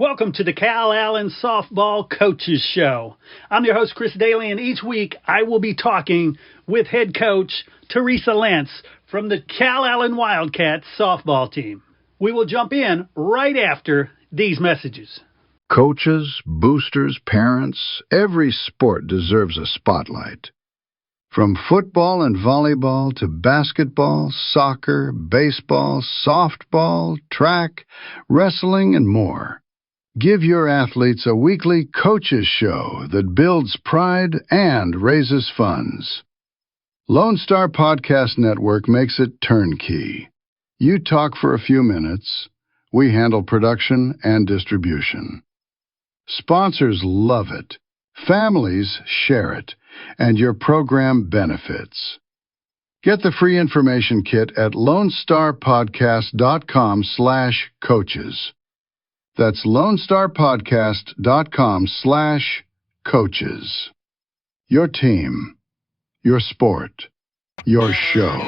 Welcome to the Calallen Softball Coaches Show. I'm your host, Chris Daly, and each week I will be talking with head coach Teresa Lentz from the Calallen Wildcats softball team. We will jump in right after these messages. Coaches, boosters, parents, every sport deserves a spotlight. From football and volleyball to basketball, soccer, baseball, softball, track, wrestling, and more. Give your athletes a weekly coaches show that builds pride and raises funds. Lone Star Podcast Network makes it turnkey. You talk for a few minutes. We handle production and distribution. Sponsors love it. Families share it. And your program benefits. Get the free information kit at LoneStarPodcast.com/coaches. That's LoneStarPodcast.com/coaches. Your team, your sport, your show.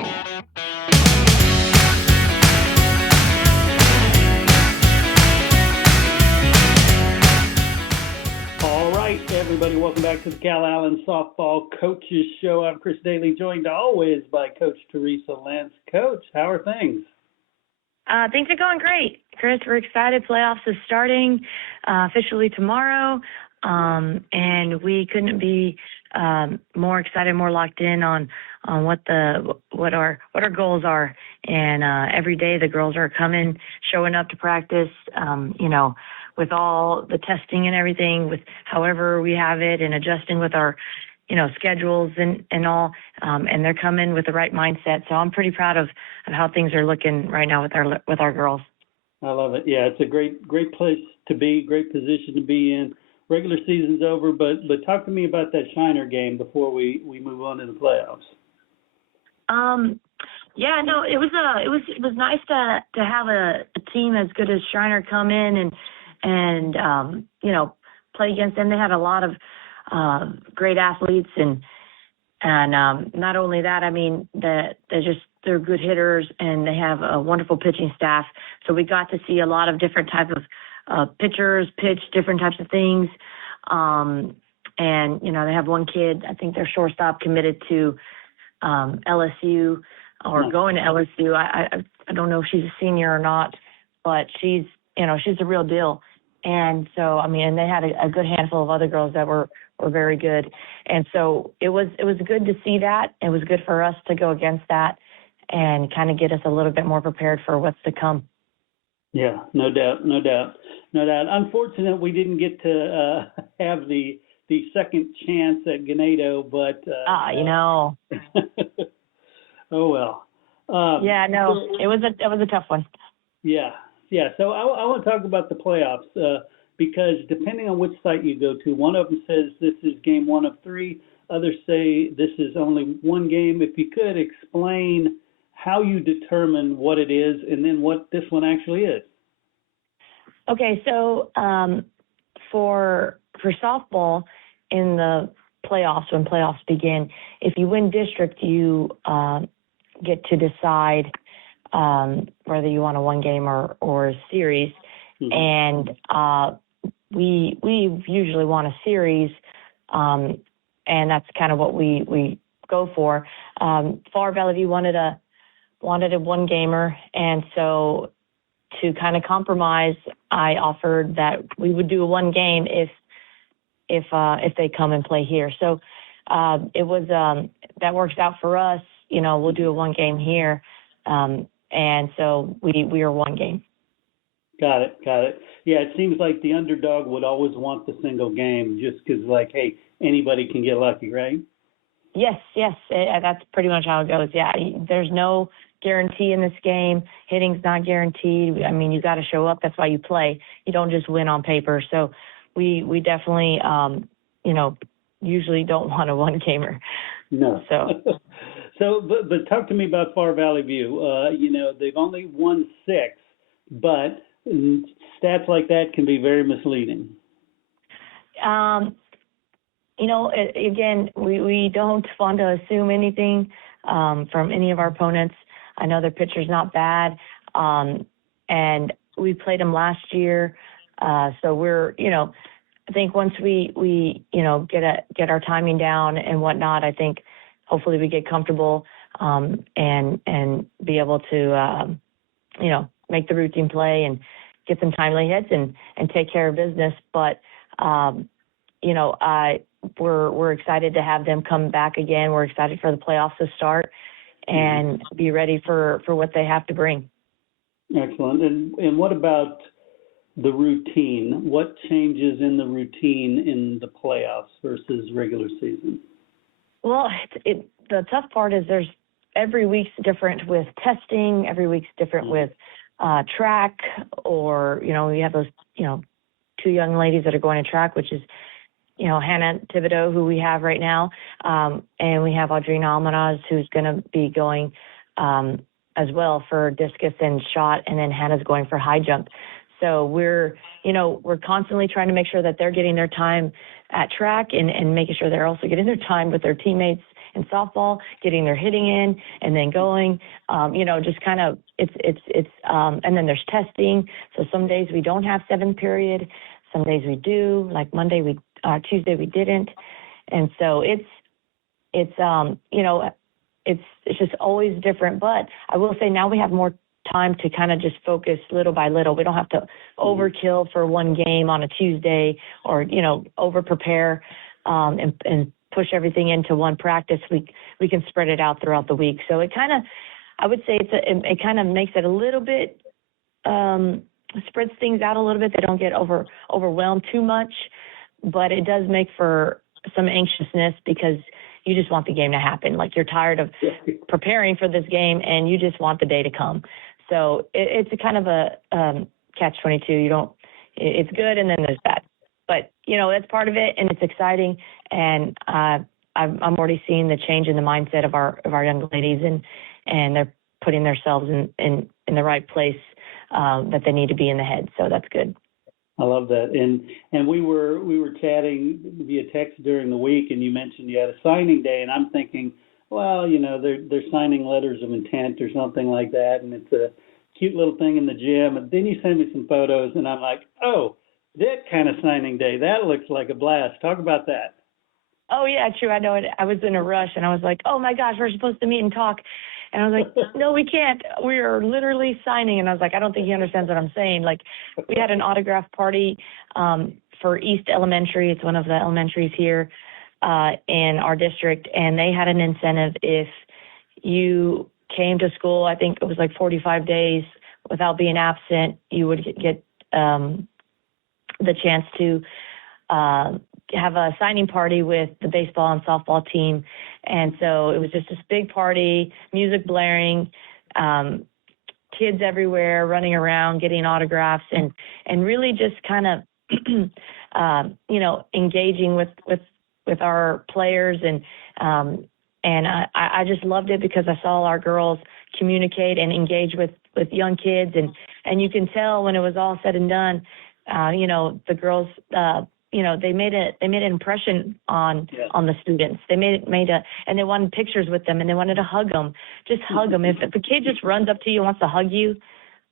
Everybody, welcome back to the Calallen Softball Coaches Show. I'm Chris Daly, joined always by Coach Teresa Lentz. Coach, how are things? Things are going great, Chris. We're excited. Playoffs is starting officially tomorrow, and we couldn't be more excited, more locked in on what our goals are. And every day the girls are coming, showing up to practice. With all the testing and everything, with however we have it, and adjusting with our, schedules and all, and they're coming with the right mindset. So I'm pretty proud of how things are looking right now with our girls. I love it. Yeah, it's a great place to be, great position to be in. Regular season's over, but talk to me about that Shiner game before we move on to the playoffs. Yeah, no, it was nice to have a team as good as Shiner come in and play against them. They had a lot of great athletes, and not only that, I mean, they're good hitters, and they have a wonderful pitching staff. So we got to see a lot of different types of pitchers pitch different types of things. And they have one kid, I think their shortstop, committed to LSU or going to LSU. I don't know if she's a senior or not, but she's a real deal. And so, and they had a good handful of other girls that were very good. And so it was good to see that. It was good for us to go against that and kind of get us a little bit more prepared for what's to come. Yeah, no doubt. Unfortunate we didn't get to have the second chance at Ganado, but oh well. It was a tough one. Yeah. So I want to talk about the playoffs because depending on which site you go to, one of them says this is game 1 of 3. Others say this is only one game. If you could explain how you determine what it is and then what this one actually is. Okay, so for softball in the playoffs, when playoffs begin, if you win district, you get to decide whether you want a one game or a series. Mm-hmm. And we usually want a series, and that's kind of what we go for. Far Valley View wanted a one gamer, and so to kind of compromise, I offered that we would do a one game if they come and play here. So it was that works out for us. We'll do a one game here. And so we are one game. Got it. Yeah, it seems like the underdog would always want the single game just because, hey, anybody can get lucky, right? Yes. That's pretty much how it goes. Yeah, there's no guarantee in this game. Hitting's not guaranteed. You got to show up. That's why you play. You don't just win on paper. So we definitely, usually don't want a one-gamer. No. So... but talk to me about Far Valley View. They've only won 6, but stats like that can be very misleading. Again, we don't want to assume anything from any of our opponents. I know their pitcher's not bad, and we played them last year So we're, I think once we get our timing down and whatnot, I think hopefully we get comfortable and be able to make the routine play and get some timely hits and take care of business. But we're excited to have them come back again. We're excited for the playoffs to start and be ready for what they have to bring. Excellent. And what about the routine? What changes in the routine in the playoffs versus regular season? Well, the tough part is every week's different with testing. Every week's different with track, or, we have those, two young ladies that are going to track, which is, Hannah Thibodeau, who we have right now, and we have Audrina Almaraz, who's going to be going as well for discus and shot, and then Hannah's going for high jump. So we're constantly trying to make sure that they're getting their time at track and making sure they're also getting their time with their teammates in softball, getting their hitting in, and then going, just kind of and then there's testing. So some days we don't have seventh period, some days we do. Like Tuesday we didn't, and so it's just always different. But I will say now we have more time to kind of just focus little by little. We don't have to overkill for one game on a Tuesday or, over prepare and push everything into one practice. We can spread it out throughout the week. So it kind of, I would say it kind of makes it a little bit, spreads things out a little bit. They don't get overwhelmed too much, but it does make for some anxiousness because you just want the game to happen. Like you're tired of preparing for this game and you just want the day to come. So it's a kind of a catch-22. It's good and then there's bad. But, that's part of it and it's exciting. And I'm already seeing the change in the mindset of our young ladies and they're putting themselves in the right place that they need to be in the head. So that's good. I love that. And we were chatting via text during the week, and you mentioned you had a signing day, and I'm thinking, well, they're signing letters of intent or something like that, and it's a cute little thing in the gym. And then you send me some photos, and I'm like, oh, that kind of signing day, that looks like a blast. Talk about that. Oh, yeah, true. I know it. I was in a rush, and I was like, oh, my gosh, we're supposed to meet and talk. And I was like, no, we can't. We are literally signing. And I was like, I don't think he understands what I'm saying. Like, we had an autograph party for East Elementary. It's one of the elementaries here in our district. And they had an incentive if you came to school, I think it was like 45 days without being absent, you would get the chance to have a signing party with the baseball and softball team. And so it was just this big party, music blaring, kids everywhere running around, getting autographs and really just kind of, engaging with our players. And I just loved it because I saw our girls communicate and engage with young kids. And you can tell when it was all said and done, the girls, they made an impression on the students. They and they wanted pictures with them and they wanted to hug them. Just hug them. If a kid just runs up to you and wants to hug you,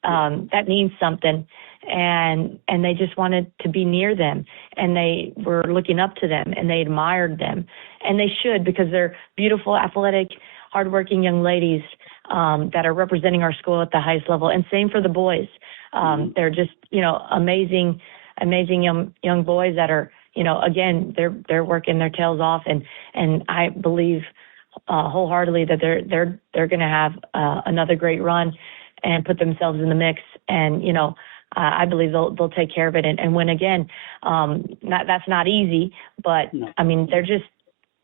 that means something. And they just wanted to be near them, and they were looking up to them, and they admired them, and they should, because they're beautiful, athletic, hardworking young ladies that are representing our school at the highest level. And same for the boys. They're just amazing young boys that are again they're working their tails off, and I believe wholeheartedly that they're going to have another great run and put themselves in the mix. And I believe they'll take care of it and win again. That's not easy, but no. I mean, they're just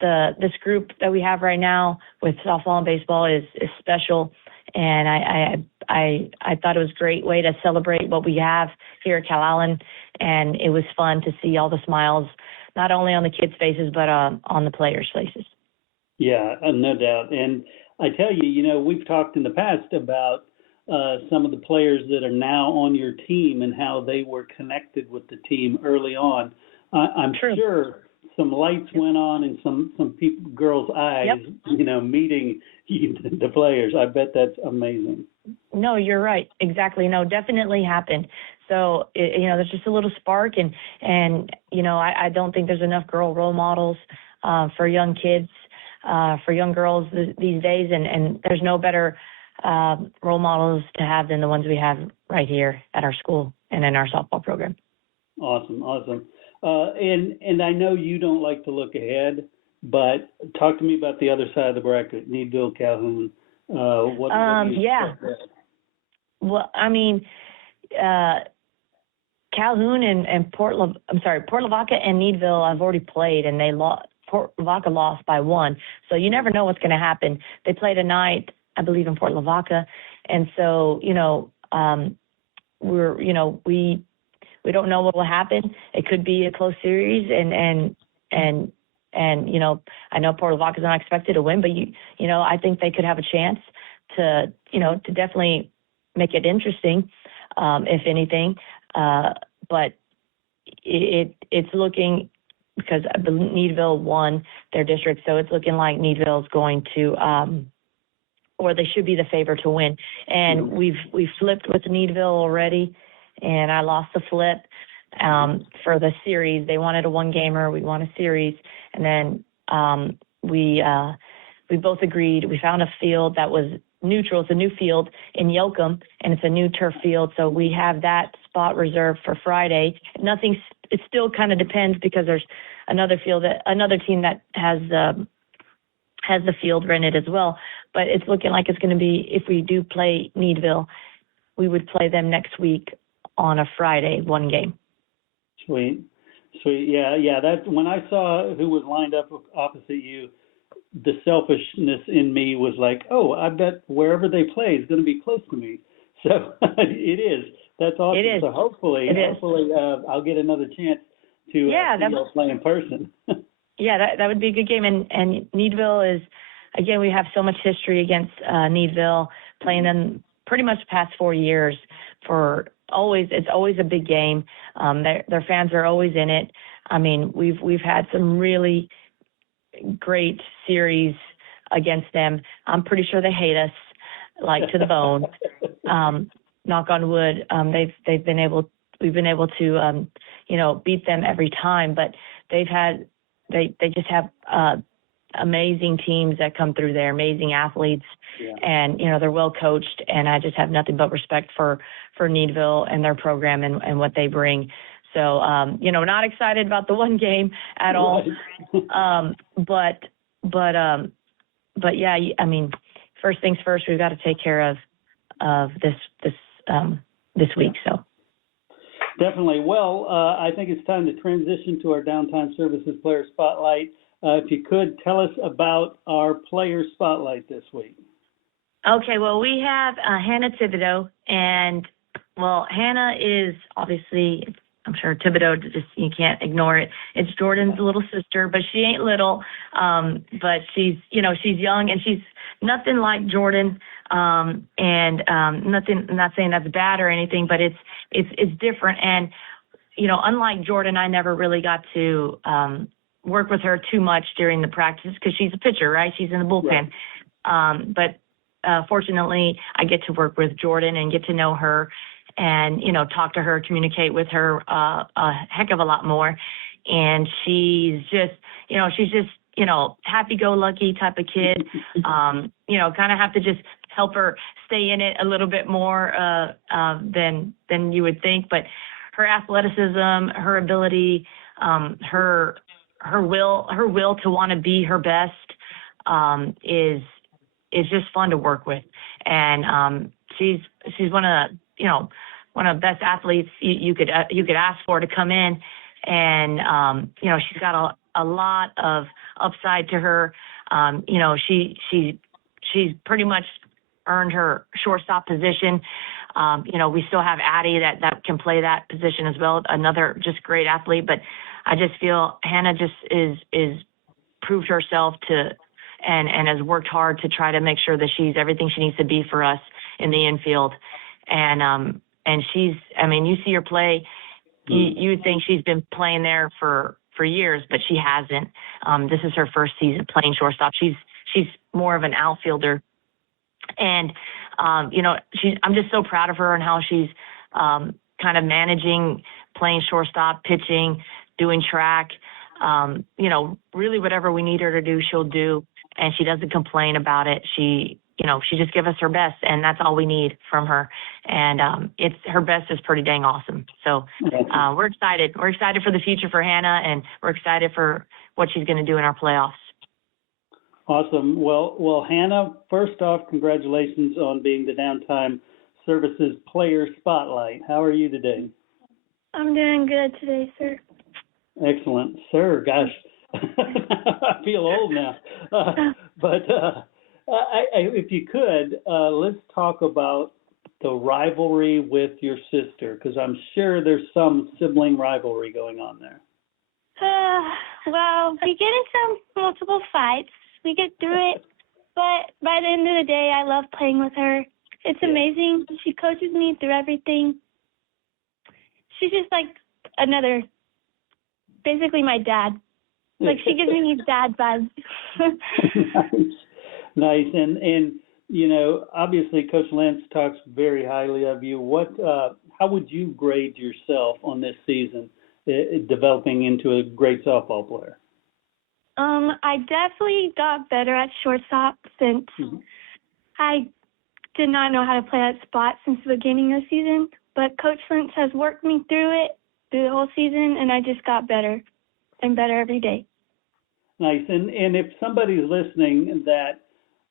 this group that we have right now with softball and baseball is special. And I thought it was a great way to celebrate what we have here at Calallen. And it was fun to see all the smiles, not only on the kids' faces, but on the players' faces. Yeah, no doubt. And I tell you, we've talked in the past about some of the players that are now on your team and how they were connected with the team early on. I'm sure some lights went on in some girls' eyes, meeting the players. I bet that's amazing. No, you're right. Exactly. No, definitely happened. So, there's just a little spark, and I don't think there's enough girl role models for young kids, for young girls these days, and there's no better role models to have than the ones we have right here at our school and in our softball program. Awesome. And I know you don't like to look ahead, but talk to me about the other side of the bracket, Needville, Calhoun. What do you expect there? Well, I mean, Calhoun and Port Lavaca and Needville I've already played, and they lost. Port Lavaca lost by 1, so you never know what's going to happen. They play tonight, I believe, in Port Lavaca, and so we don't know what will happen. It could be a close series, and I know Port Lavaca is not expected to win, but I think they could have a chance to definitely make it interesting, if anything. But it's looking, because Needville won their district, so it's looking like Needville is going to, or they should be the favorite to win. And we've flipped with Needville already, and I lost the flip for the series. They wanted a one-gamer, we won a series, and then we both agreed. We found a field that was neutral. It's a new field in Yoakum, and it's a new turf field, so we have that spot reserved for Friday. It still kind of depends, because there's another team that has the field rented as well. But it's looking like it's going to be, if we do play Needville, we would play them next week on a Friday, one game. Sweet. Yeah. That, when I saw who was lined up opposite you, the selfishness in me was like, oh, I bet wherever they play is going to be close to me. So it is. That's awesome. It is. So hopefully, I'll get another chance to see y'all play in person. Yeah, that would be a good game. And Needville is, again, we have so much history against Needville, playing them pretty much the past 4 years. It's always a big game. Their fans are always in it. I mean, we've had some really great series against them. I'm pretty sure they hate us, like, to the bone. Knock on wood. We've been able to beat them every time, but they just have amazing teams that come through there, amazing athletes, and they're well coached, and I just have nothing but respect for Needville and their program and what they bring. So not excited about the one game at all. But yeah, I mean, first things first, we've got to take care of this week. So definitely. Well, I think it's time to transition to our Downtime Services Player Spotlight. If you could tell us about our Player Spotlight this week. Okay. Well, we have Hannah Thibodeau, and Hannah is obviously, I'm sure Thibodeau, you can't ignore it. It's Jordan's little sister, but she ain't little. But she's young, and she's nothing like Jordan. And nothing, I'm not saying that's bad or anything, but it's different. And, unlike Jordan, I never really got to work with her too much during the practice, because she's a pitcher, right? She's in the bullpen. Right. But fortunately, I get to work with Jordan and get to know her, and talk to her, communicate with her a heck of a lot more. And she's just happy-go-lucky type of kid. Kind of have to just help her stay in it a little bit more than you would think. But her athleticism, her ability, her will to want to be her best is just fun to work with. And she's one of the best athletes you could ask for to come in. And she's got a lot of upside to her. She's pretty much earned her shortstop position. We still have Addie that can play that position as well, another just great athlete. But I just feel Hannah just is proved herself and has worked hard to try to make sure that she's everything she needs to be for us in the infield. And she's, you see her play, you would think she's been playing there for years, but she hasn't. This is her first season playing shortstop. She's more of an outfielder. And, I'm just so proud of her and how she's, kind of managing, playing shortstop, pitching, doing track. Really whatever we need her to do, she'll do. And she doesn't complain about it. She just gives us her best, and that's all we need from her. And her best is pretty dang awesome. So we're excited. We're excited for the future for Hannah, and we're excited for what she's going to do in our playoffs. Awesome. Well, Hannah, first off, congratulations on being the Downtime Services Player Spotlight. How are you today? I'm doing good today, sir. Excellent. Sir, gosh, I feel old now. If you could, let's talk about the rivalry with your sister, because I'm sure there's some sibling rivalry going on there. Well, we get into multiple fights. We get through it, but by the end of the day, I love playing with her. It's amazing. She coaches me through everything. She's just like basically my dad. Like, she gives me dad vibes. Nice. And obviously Coach Lentz talks very highly of you. How would you grade yourself on this season, developing into a great softball player? I definitely got better at shortstop since I did not know how to play that spot since the beginning of the season. But Coach Lentz has worked me through it through the whole season, and I just got better and better every day. Nice. And if somebody's listening that,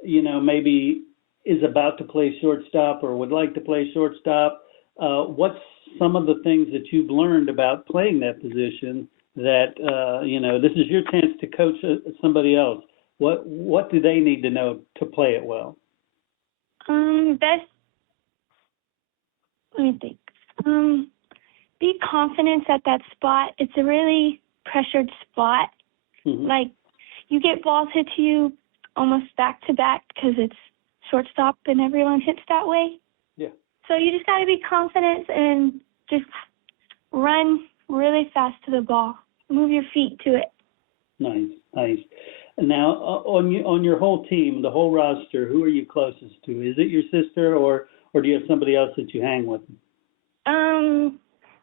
maybe is about to play shortstop or would like to play shortstop, what's some of the things that you've learned about playing that position that, this is your chance to coach somebody else? What do they need to know to play it well? Let me think. Be confident at that spot. It's a really pressured spot. Mm-hmm. Like, you get balls hit to you almost back to back because it's shortstop and everyone hits that way. Yeah. So you just got to be confident and just run really fast to the ball. Move your feet to it. Nice. And now on your whole team, the whole roster, who are you closest to? Is it your sister or do you have somebody else that you hang with?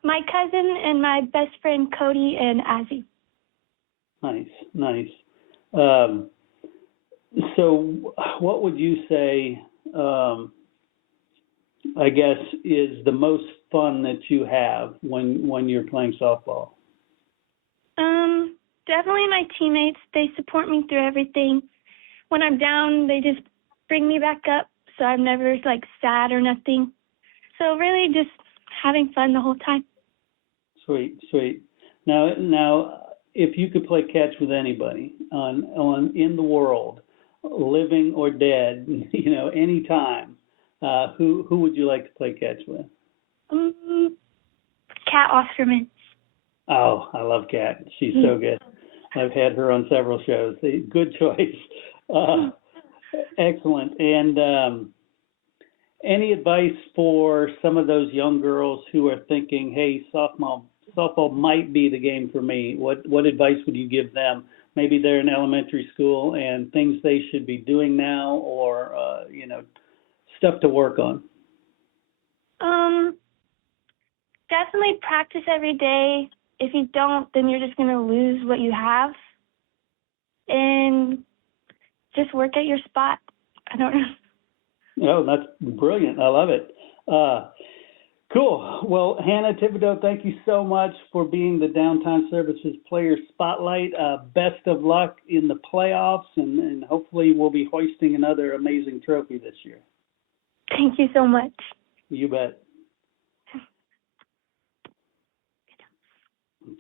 My cousin and my best friend Cody and Azzy. Nice. So what would you say, I guess, is the most fun that you have when you're playing softball? Definitely my teammates. They support me through everything. When I'm down, they just bring me back up, so I'm never sad or nothing. So really just having fun the whole time. Sweet. Now, if you could play catch with anybody in the world, living or dead, anytime, who would you like to play catch with? Kat Osterman. Oh, I love Kat. She's so good. I've had her on several shows. Good choice. Excellent. And any advice for some of those young girls who are thinking, hey, softball might be the game for me? What advice would you give them? Maybe they're in elementary school and things they should be doing now or, stuff to work on. Definitely practice every day. If you don't, then you're just going to lose what you have. And just work at your spot. I don't know. Oh, that's brilliant. I love it. Cool. Well, Hannah Thibodeau, thank you so much for being the Downtime Services Player Spotlight. Best of luck in the playoffs, and hopefully we'll be hoisting another amazing trophy this year. Thank you so much. You bet.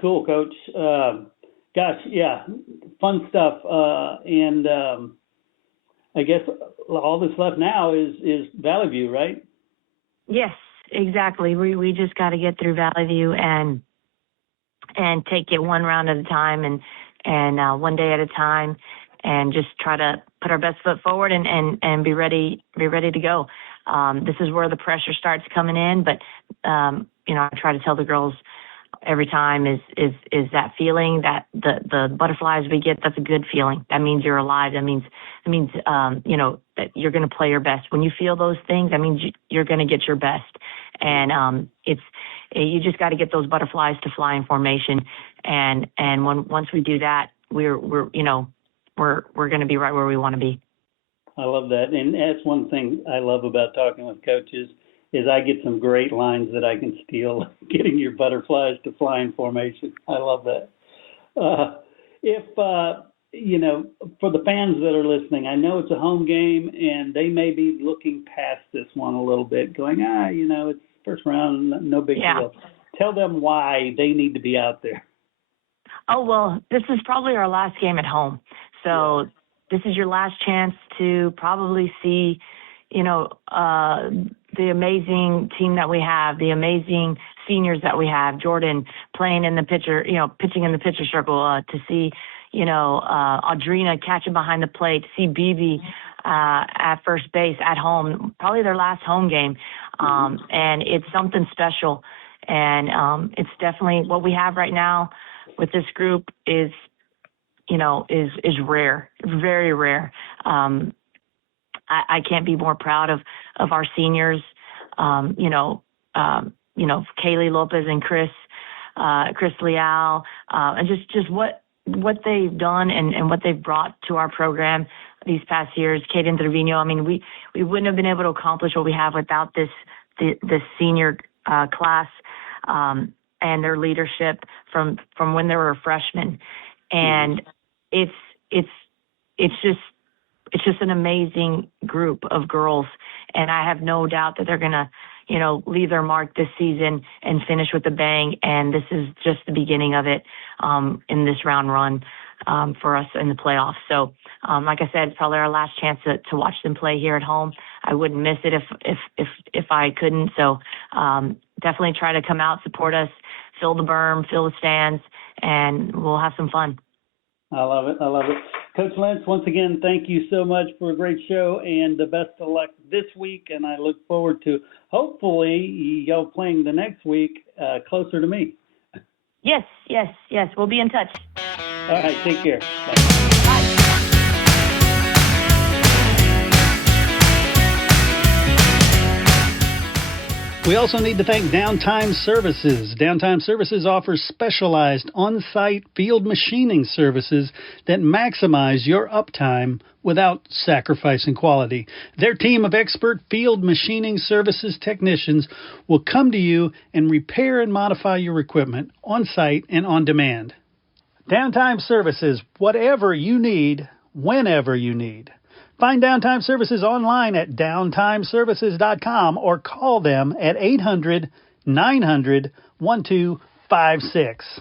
Cool, Coach. Gosh, yeah, fun stuff. And I guess all that's left now is Valley View, right? Yes, exactly. We just got to get through Valley View and take it one round at a time and one day at a time, and just try to put our best foot forward and be ready to go. This is where the pressure starts coming in, but I try to tell the girls every time is that feeling that the butterflies we get. That's a good feeling. That means you're alive. That means that you're going to play your best. When you feel those things, that means you're going to get your best. And you just got to get those butterflies to fly in formation. And once we do that, we're going to be right where we want to be. I love that. And that's one thing I love about talking with coaches is I get some great lines that I can steal, getting your butterflies to fly in formation. I love that. For the fans that are listening, I know it's a home game and they may be looking past this one a little bit, going, it's first round, no big deal. Tell them why they need to be out there. Oh, well, this is probably our last game at home. So this is your last chance to probably see, the amazing team that we have, the amazing seniors that we have, Jordan playing in the pitcher, pitching in the pitcher circle, to see, Audrina catching behind the plate, to see Bibi at first base at home, probably their last home game. And it's something special. And it's definitely what we have right now with this group is rare, very rare. I can't be more proud of our seniors, Kaylee Lopez and Chris Leal, and just what they've done and what they've brought to our program these past years. Kaden Trevino, I mean, we wouldn't have been able to accomplish what we have without this senior class and their leadership from when they were freshmen. And it's just an amazing group of girls, and I have no doubt that they're gonna, leave their mark this season and finish with a bang. And this is just the beginning of it in this round run for us in the playoffs. So, like I said, it's probably our last chance to watch them play here at home. I wouldn't miss it if I couldn't. So, definitely try to come out, support us, fill the berm, fill the stands, and we'll have some fun. I love it. Coach Lentz, once again, thank you so much for a great show and the best of luck this week. And I look forward to hopefully y'all playing the next week closer to me. Yes. We'll be in touch. All right. Take care. Bye. Bye. We also need to thank Downtime Services. Downtime Services offers specialized on-site field machining services that maximize your uptime without sacrificing quality. Their team of expert field machining services technicians will come to you and repair and modify your equipment on-site and on demand. Downtime Services, whatever you need, whenever you need. Find Downtime Services online at downtimeservices.com or call them at 800-900-1256.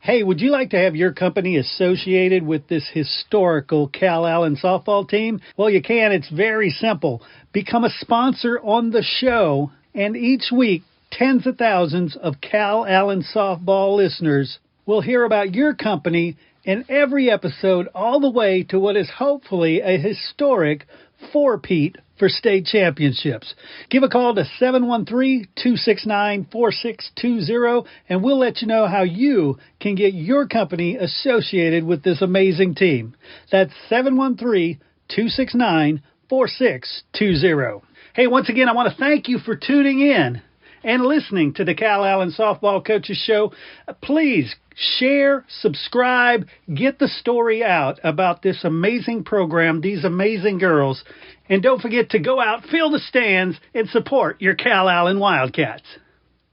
Hey, would you like to have your company associated with this historical Calallen softball team? Well, you can. It's very simple. Become a sponsor on the show, and each week, tens of thousands of Calallen softball listeners will hear about your company in every episode, all the way to what is hopefully a historic four-peat for state championships. Give a call to 713-269-4620, and we'll let you know how you can get your company associated with this amazing team. That's 713-269-4620. Hey, once again, I want to thank you for tuning in and listening to the Calallen Softball Coaches Show. Please share, subscribe, get the story out about this amazing program, these amazing girls, and don't forget to go out, fill the stands, and support your Calallen Wildcats.